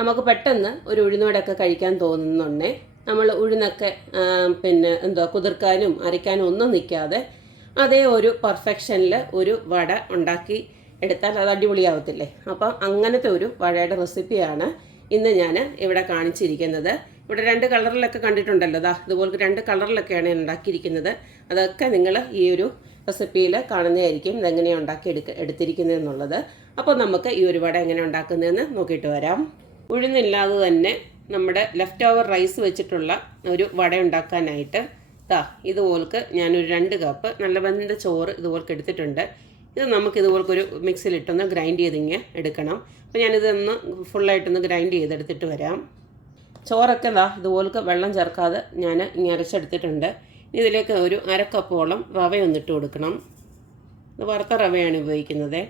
നമുക്ക് പെട്ടെന്ന് ഒരു ഉഴുന്നുവടയൊക്കെ കഴിക്കാൻ തോന്നുന്നുണ്ടേ നമ്മൾ ഉഴുന്നൊക്കെ കുതിർക്കാനും അരയ്ക്കാനും ഒന്നും നിൽക്കാതെ അതേ ഒരു പെർഫെക്ഷനിൽ ഒരു വട ഉണ്ടാക്കി എടുത്താൽ അത് അടിപൊളിയാവത്തില്ലേ. അപ്പം അങ്ങനത്തെ ഒരു വടയുടെ റെസിപ്പിയാണ് ഇന്ന് ഞാൻ ഇവിടെ കാണിച്ചിരിക്കുന്നത്. ഇവിടെ 2 കളറിലൊക്കെ കണ്ടിട്ടുണ്ടല്ലോ. ഇതുപോലെ 2 കളറിലൊക്കെയാണ് ഞാൻ ഉണ്ടാക്കിയിരിക്കുന്നത്. അതൊക്കെ നിങ്ങൾ ഈ ഒരു റെസിപ്പിയിൽ കാണുന്നതായിരിക്കും ഇതെങ്ങനെയാണ് എടുത്തിരിക്കുന്നത് എന്നുള്ളത്. അപ്പോൾ നമുക്ക് ഈ ഒരു വട എങ്ങനെ ഉണ്ടാക്കുന്നതെന്ന് നോക്കിയിട്ട് വരാം. ഉഴുന്നില്ലാതെ തന്നെ നമ്മുടെ ലെഫ്റ്റ് ഓവർ റൈസ് വെച്ചിട്ടുള്ള ഒരു വട ഉണ്ടാക്കാനായിട്ട് ഇതുപോൾക്ക് ഞാനൊരു 2 കപ്പ് നല്ല വെന്ത ചോറ് ഇതുപോൾക്ക് എടുത്തിട്ടുണ്ട്. ഇത് നമുക്ക് ഇതുപോൽക്കൊരു മിക്സിയിലിട്ടൊന്ന് ഗ്രൈൻഡ് ചെയ്തിങ്ങ് എടുക്കണം. അപ്പോൾ ഞാനിതൊന്ന് ഫുള്ളായിട്ടൊന്ന് ഗ്രൈൻഡ് ചെയ്തെടുത്തിട്ട് വരാം. ചോറൊക്കെ ഇതുപോൽക്ക് വെള്ളം ചേർക്കാതെ ഞാൻ ഇങ്ങനെ അരച്ചെടുത്തിട്ടുണ്ട്. ഇതിലേക്ക് ഒരു 1/2 കപ്പോളം റവയൊന്നിട്ട് കൊടുക്കണം. ഇത് വറുത്ത റവയാണ് ഉപയോഗിക്കുന്നത്.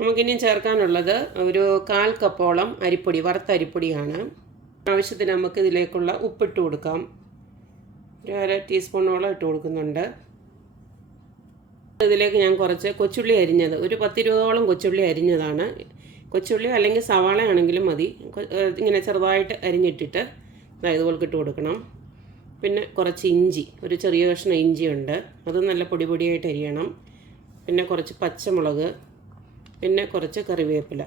നമുക്കിനി ചേർക്കാനുള്ളത് ഒരു 1/4 കപ്പോളം അരിപ്പൊടി, വറുത്ത അരിപ്പൊടിയാണ്. ആവശ്യത്തിന് നമുക്ക് ഇതിലേക്കുള്ള ഉപ്പിട്ട് കൊടുക്കാം. ഒരു 1/2 ടീസ്പൂണോളം ഇട്ട് കൊടുക്കുന്നുണ്ട്. ഇതിലേക്ക് ഞാൻ കുറച്ച് കൊച്ചുള്ളി അരിഞ്ഞത്, ഒരു 10-20ഓളം കൊച്ചുള്ളി അരിഞ്ഞതാണ്. കൊച്ചുള്ളി അല്ലെങ്കിൽ സവാള ആണെങ്കിലും മതി. ഇങ്ങനെ ചെറുതായിട്ട് അരിഞ്ഞിട്ടിട്ട് ഇതുപോലെ ഇട്ട് കൊടുക്കണം. പിന്നെ കുറച്ച് ഇഞ്ചി, ഒരു ചെറിയ കഷ്ണം ഇഞ്ചിയുണ്ട്, അത് നല്ല പൊടിയായിട്ട് അരിയണം. പിന്നെ കുറച്ച് പച്ചമുളക്, പിന്നെ കുറച്ച് കറിവേപ്പില,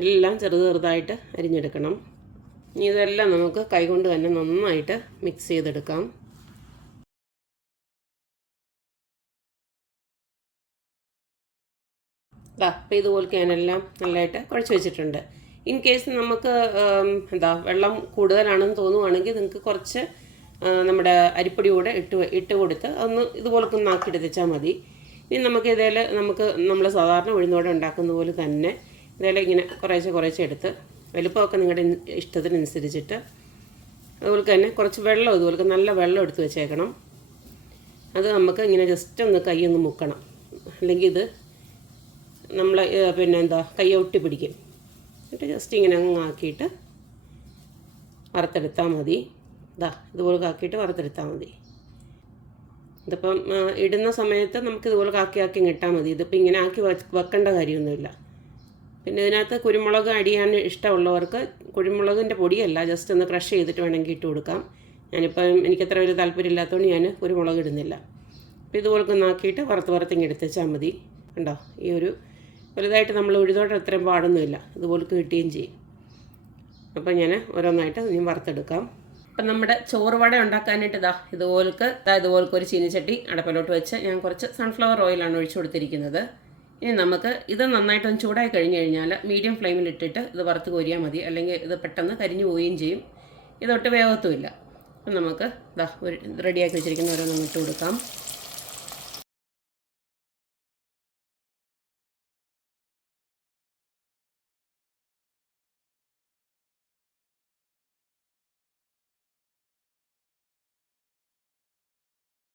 എല്ലാം ചെറുതായിട്ട് അരിഞ്ഞെടുക്കണം. ഇനി ഇതെല്ലാം നമുക്ക് കൈകൊണ്ട് തന്നെ നന്നായിട്ട് മിക്സ് ചെയ്തെടുക്കാം. അപ്പോൾ ഇതുപോലെ ഞാനെല്ലാം നല്ലതായിട്ട് കുഴച്ച് വെച്ചിട്ടുണ്ട്. ഇൻ കേസ് നമുക്ക് വെള്ളം കൂടുതലാണെന്ന് തോന്നുവാണെങ്കിൽ നിങ്ങൾക്ക് കുറച്ച് നമ്മുടെ അരിപ്പൊടി കൂടെ ഇട്ട് കൊടുത്ത് ഒന്ന് ഇതുപോലൊക്കെ ഒന്ന് ആക്കിയെടുത്താൽ മതി. ഇനി നമുക്ക് നമ്മൾ സാധാരണ ഉഴുന്നോടെ ഉണ്ടാക്കുന്ന പോലെ തന്നെ ഇതേലെ ഇങ്ങനെ കുറേശ്ശെ എടുത്ത് വലുപ്പമൊക്കെ നിങ്ങളുടെ ഇഷ്ടത്തിനനുസരിച്ചിട്ട് അതുപോലെ തന്നെ കുറച്ച് വെള്ളം ഇതുപോലെ നല്ല വെള്ളം എടുത്ത് വെച്ചേക്കണം. അത് നമുക്ക് ഇങ്ങനെ ജസ്റ്റ് ഒന്ന് കൈയൊന്ന് മുക്കണം, അല്ലെങ്കിൽ ഇത് നമ്മൾ കൈ ഒട്ടി പിടിക്കും. എന്നിട്ട് ജസ്റ്റ് ഇങ്ങനെ അങ്ങ് ആക്കിയിട്ട് വറുത്തെടുത്താൽ മതി. ഇതുപോലെ ആക്കിയിട്ട് വറുത്തെടുത്താൽ മതി. ഇതിപ്പം ഇടുന്ന സമയത്ത് നമുക്ക് ഇതുപോലെ ആക്കി ഇട്ടാൽ മതി. ഇതിപ്പോൾ ഇങ്ങനെ ആക്കി വെക്കേണ്ട കാര്യമൊന്നുമില്ല. പിന്നെ ഇതിനകത്ത് കുരുമുളക് അടിയാൻ ഇഷ്ടമുള്ളവർക്ക് കുരുമുളകിൻ്റെ പൊടിയല്ല, ജസ്റ്റ് ഒന്ന് ക്രഷ് ചെയ്തിട്ട് വേണമെങ്കിൽ ഇട്ട് കൊടുക്കാം. എനിക്കത്ര വലിയ താല്പര്യമില്ലാത്തതുകൊണ്ട് ഞാൻ കുരുമുളക് ഇടുന്നില്ല. അപ്പോൾ ഇതുപോലെ ഒന്ന് ആക്കിയിട്ട് വറുത്തിങ്ങ് എടുത്തുവെച്ചാൽ മതി. കണ്ടോ, ഈ ഒരു വലുതായിട്ട് നമ്മൾ ഉഴുതോടെ അത്രയും പാടൊന്നുമില്ല, ഇതുപോലെ കിട്ടുകയും ചെയ്യും. അപ്പോൾ ഞാൻ ഓരോന്നായിട്ട് ഇനി വറുത്തെടുക്കാം. അപ്പം നമ്മുടെ ചോറ് വട ഉണ്ടാക്കാനായിട്ട് ഇതുപോലൊക്കെ ഒരു ചീനിച്ചട്ടി അടപ്പിലോട്ട് വെച്ച് ഞാൻ കുറച്ച് സൺഫ്ലവർ ഓയിലാണ് ഒഴിച്ചു കൊടുത്തിരിക്കുന്നത്. ഇനി നമുക്ക് ഇത് നന്നായിട്ടൊന്ന് ചൂടായി കഴിഞ്ഞാൽ മീഡിയം ഫ്ലെയിമിലിട്ടിട്ട് ഇത് വറുത്ത് കോരിയാൽ മതി, അല്ലെങ്കിൽ ഇത് പെട്ടെന്ന് കരിഞ്ഞു പോവുകയും ചെയ്യും, ഇതൊട്ട് വേഗത്തുമില്ല. അപ്പം നമുക്ക് ഒരു റെഡിയാക്കി വെച്ചിരിക്കുന്ന ഓരോന്നും ഇട്ട് കൊടുക്കാം.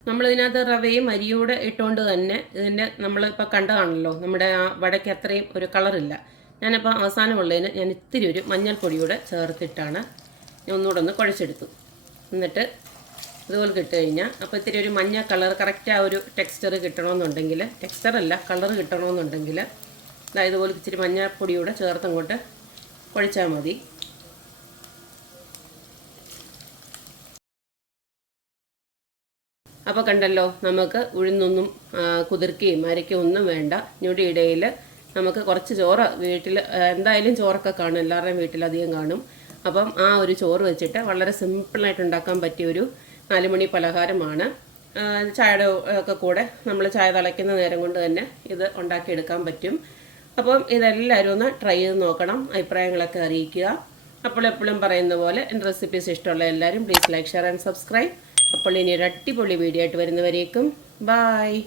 നമ്മളിതിനകത്ത് റവയും അരിയൂടെ ഇട്ടുകൊണ്ട് തന്നെ ഇതിൻ്റെ നമ്മളിപ്പോൾ കണ്ടതാണല്ലോ, നമ്മുടെ ആ വടയ്ക്ക് അത്രയും ഒരു കളറില്ല. ഞാനിപ്പോൾ അവസാനമുള്ളതിന് ഞാൻ ഇത്തിരി ഒരു മഞ്ഞൾപ്പൊടിയൂടെ ചേർത്തിട്ടാണ് ഞാൻ ഒന്നുകൂടെ ഒന്ന് കുഴച്ചെടുത്തു. എന്നിട്ട് ഇതുപോലെ കിട്ടുക കഴിഞ്ഞാൽ അപ്പോൾ ഇത്തിരി ഒരു മഞ്ഞ കളർ കറക്റ്റ് ആ ഒരു ടെക്സ്ചർ കിട്ടണമെന്നുണ്ടെങ്കിൽ, ടെക്സ്ചറല്ല കളർ കിട്ടണമെന്നുണ്ടെങ്കിൽ ഇതുപോലെ ഇച്ചിരി മഞ്ഞൾപ്പൊടിയൂടെ ചേർത്തങ്ങോട്ട് കുഴച്ചാൽ മതി. അപ്പോൾ കണ്ടല്ലോ, നമുക്ക് ഉഴുന്നൊന്നും കുതിർക്കുകയും അരയ്ക്കുകയും ഒന്നും വേണ്ട. ഞൊടിയിടയിൽ നമുക്ക് കുറച്ച് ചോറ് വീട്ടിൽ എന്തായാലും ചോറൊക്കെ കാണും, എല്ലാവരുടെയും വീട്ടിലധികം കാണും. അപ്പം ആ ഒരു ചോറ് വെച്ചിട്ട് വളരെ സിമ്പിളായിട്ട് ഉണ്ടാക്കാൻ പറ്റിയ ഒരു 4 മണി പലഹാരമാണ്. ചായയുടെ ഒക്കെ കൂടെ നമ്മൾ ചായ തിളയ്ക്കുന്ന നേരം കൊണ്ട് തന്നെ ഇത് ഉണ്ടാക്കിയെടുക്കാൻ പറ്റും. അപ്പം ഇതെല്ലാവരും ഒന്ന് ട്രൈ ചെയ്ത് നോക്കണം, അഭിപ്രായങ്ങളൊക്കെ അറിയിക്കുക. അപ്പോൾ എപ്പോഴും പറയുന്ന പോലെ എൻ്റെ റെസിപ്പീസ് ഇഷ്ടമുള്ള എല്ലാവരും please like, share and subscribe. അപ്പോൾ ഇനി ഒരു അടിപൊളി വീഡിയോ ആയിട്ട് വരുന്നവരേക്കും ബായ്.